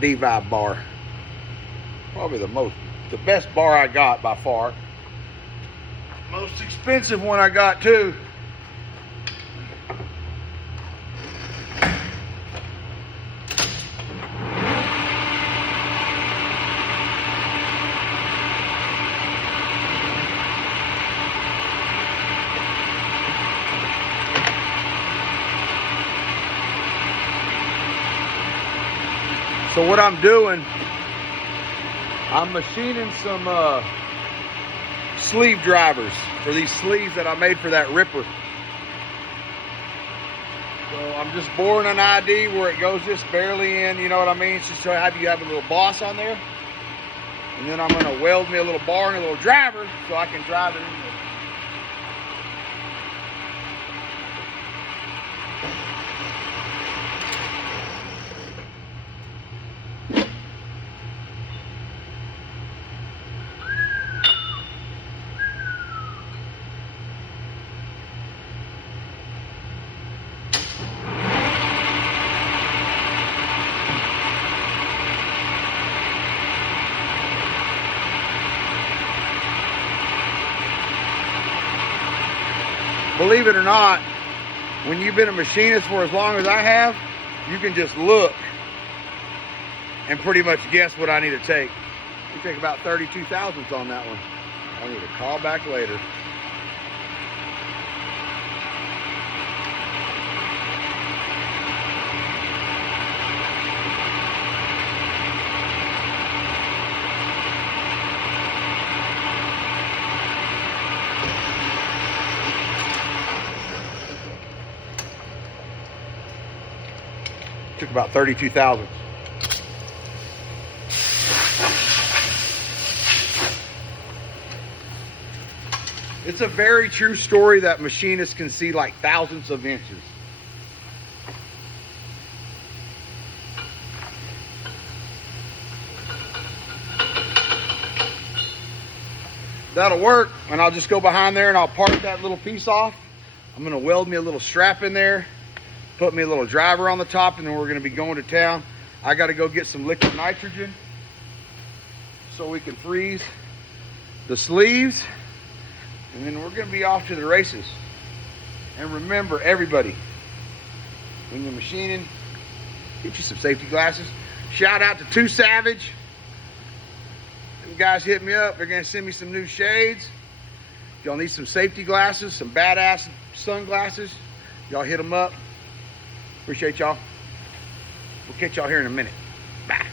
D-Vibe bar. Probably the best bar I got by far. Most expensive one I got too. So what I'm doing, I'm machining some sleeve drivers for these sleeves that I made for that ripper. So I'm just boring an ID where it goes just barely in, you know what I mean? It's just to have you have a little boss on there. And then I'm gonna weld me a little bar and a little driver so I can drive it in there. Believe it or not, when you've been a machinist for as long as I have, you can just look and pretty much guess what I need to take. We take about 32 thousandths on that one. I need to call back later. Took about 32 thousandths. It's a very true story that machinists can see like thousandths of inches. That'll work, and I'll just go behind there and I'll part that little piece off. I'm gonna weld me a little strap in there, put me a little driver on the top, and then we're gonna be going to town. I gotta go get some liquid nitrogen so we can freeze the sleeves, and then we're gonna be off to the races. And remember, everybody, when you're machining, get you some safety glasses. Shout out to Too Savage. Them guys hit me up. They're gonna send me some new shades. Y'all need some safety glasses, some badass sunglasses. Y'all hit them up. Appreciate y'all. We'll catch y'all here in a minute. Bye.